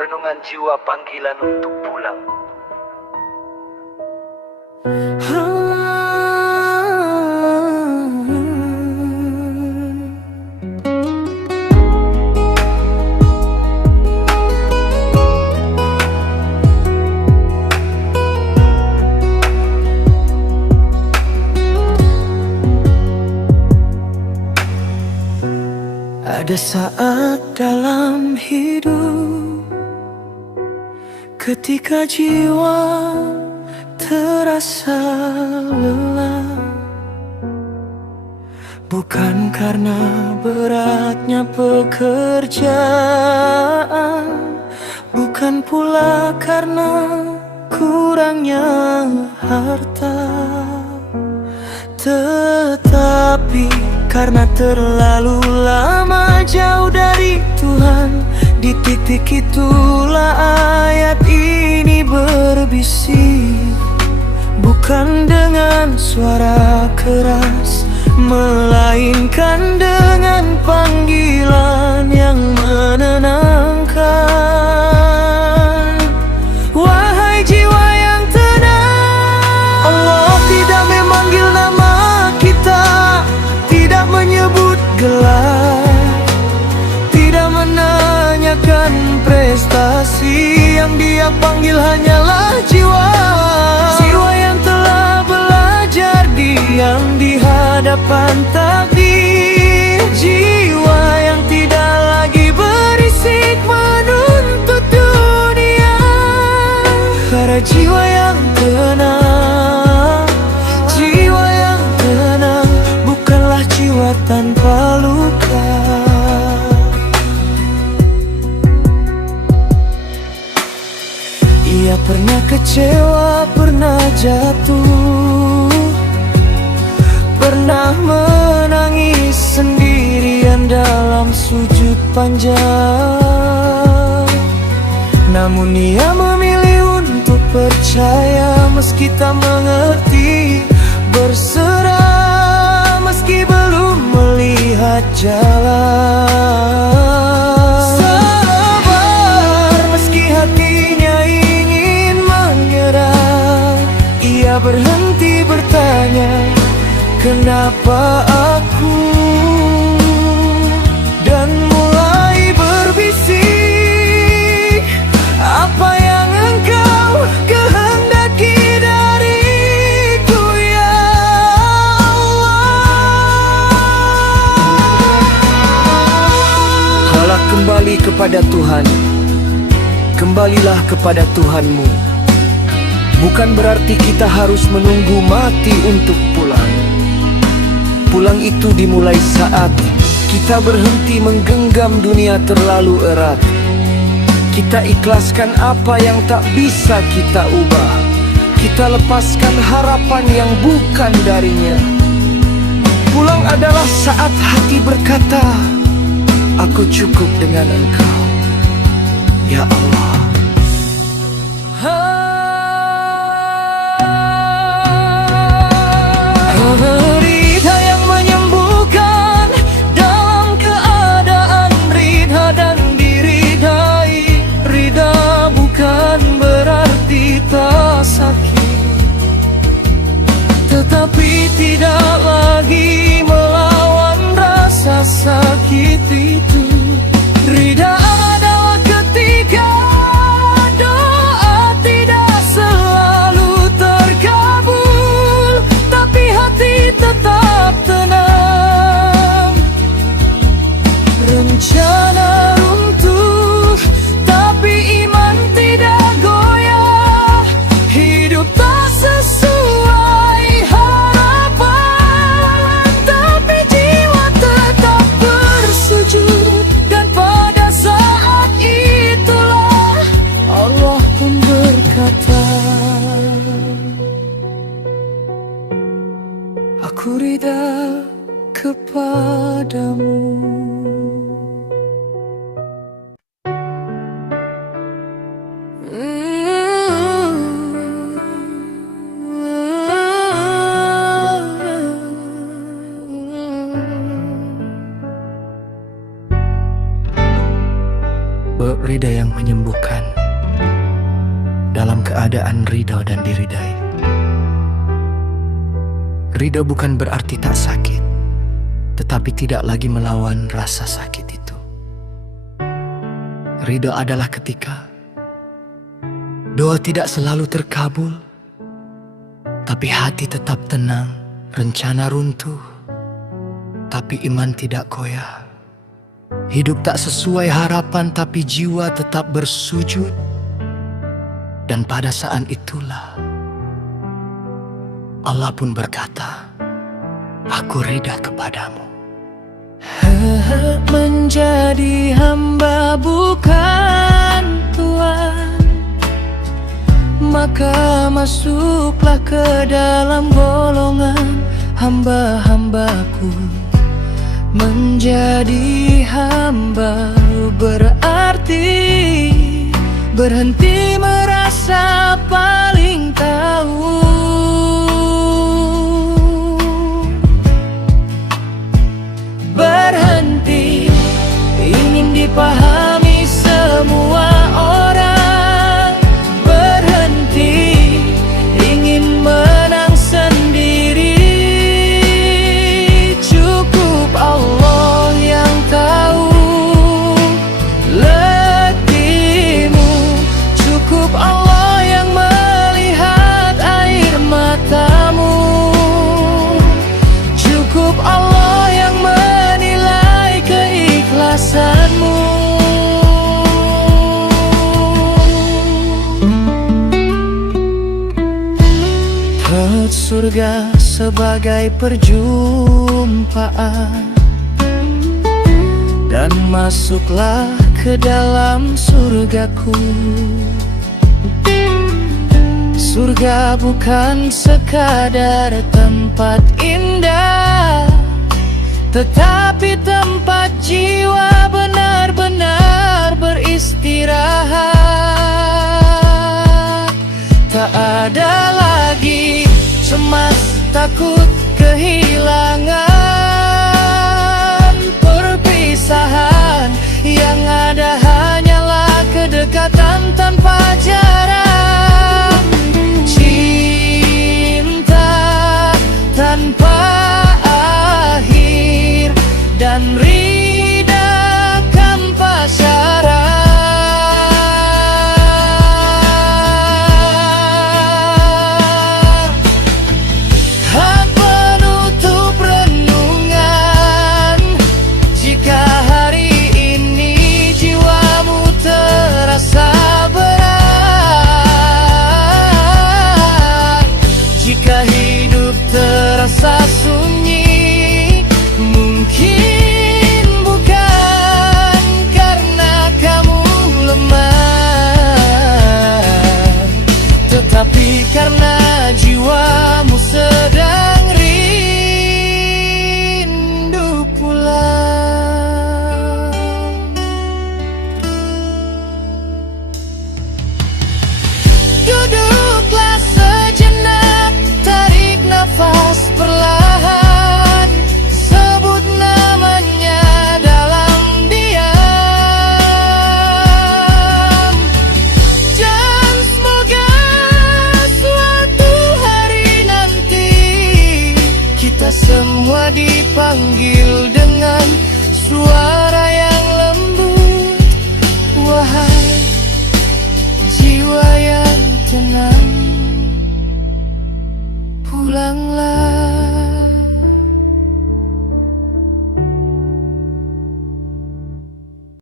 Renungan jiwa panggilan untuk pulang. Ada saat dalam hidup ketika jiwa terasa lelah, bukan karena beratnya pekerjaan, bukan pula karena kurangnya harta, tetapi karena terlalu lama jauh dari Tuhan. Di titik itulah ayat ini berbisik, bukan dengan suara keras, melainkan dengan panggilan yang menenangkan. Wahai jiwa yang tenang, Allah tidak memanggil nama kita, tidak menyebut gelar, tidak menanyakan prestasi. Yang Dia panggil hanyalah jiwa, jiwa yang telah belajar diam di hadapan takdir, jiwa yang tidak lagi berisik menuntut dunia. Para jiwa yang tenang, jiwa yang tenang, bukanlah jiwa tanpa luka. Ia pernah kecewa, pernah jatuh, pernah menangis sendirian dalam sujud panjang. Namun ia memilih untuk percaya meski tak mengerti, berserah meski belum melihat jalan, sabar meski hatinya ingin menyerah. Ia berhenti bertanya, kenapa aku? Dan mulai berbisik, apa yang Engkau kehendaki dariku ya Allah. Hala kembali kepada Tuhan, kembalilah kepada Tuhanmu. Bukan berarti kita harus menunggu mati untuk pulang. Pulang itu dimulai saat kita berhenti menggenggam dunia terlalu erat. Kita ikhlaskan apa yang tak bisa kita ubah. Kita lepaskan harapan yang bukan darinya. Pulang adalah saat hati berkata, aku cukup dengan Engkau, ya Allah. Ridha yang menyembuhkan dalam keadaan ridha dan diridai. Ridha bukan berarti tak sakit, tetapi tidak lagi melawan rasa sakit itu. Ridha adalah ketika doa tidak selalu terkabul, tapi hati Ridha yang menyembuhkan dalam keadaan ridha dan diridai. Ridha bukan berarti tak sakit, tetapi tidak lagi melawan rasa sakit itu. Ridha adalah ketika doa tidak selalu terkabul, tapi hati tetap tenang. Rencana runtuh, tapi iman tidak goyah. Hidup tak sesuai harapan, tapi jiwa tetap bersujud. Dan pada saat itulah Allah pun berkata, "Aku ridha kepadamu." Menjadi hamba bukan Tuhan, maka masuklah ke dalam golongan hamba-hambaku. Menjadi hamba berarti berhenti merasa paling tahu. Berhenti ingin dipahami semua orang. Berhenti ingin menang sendiri. Cukup Allah yang tahu letihmu. Cukup Allah yang melihat air matamu. Cukup Allah yang menilai keikhlasanmu. Surga sebagai perjumpaan, dan masuklah ke dalam surgaku. Surga bukan sekadar tempat indah, tetapi tempat jiwa benar-benar beristirahat. Tak ada lagi cemas, takut kehilangan, perpisahan. Yang ada hanyalah kedekatan tanpa jarak. Cinta tanpa akhir, dan ridha tanpa syarat. Terasa sunyi, mungkin bukan karena kamu lemah, tetapi karena jiwamu sedang rindu pulang. Duduklah sejenak, tarik nafas perlahan, sebut namanya dalam diam. Dan semoga suatu hari nanti kita semua dipanggil dengan suara yang lembut. Wahai jiwa yang tenang, pulanglah.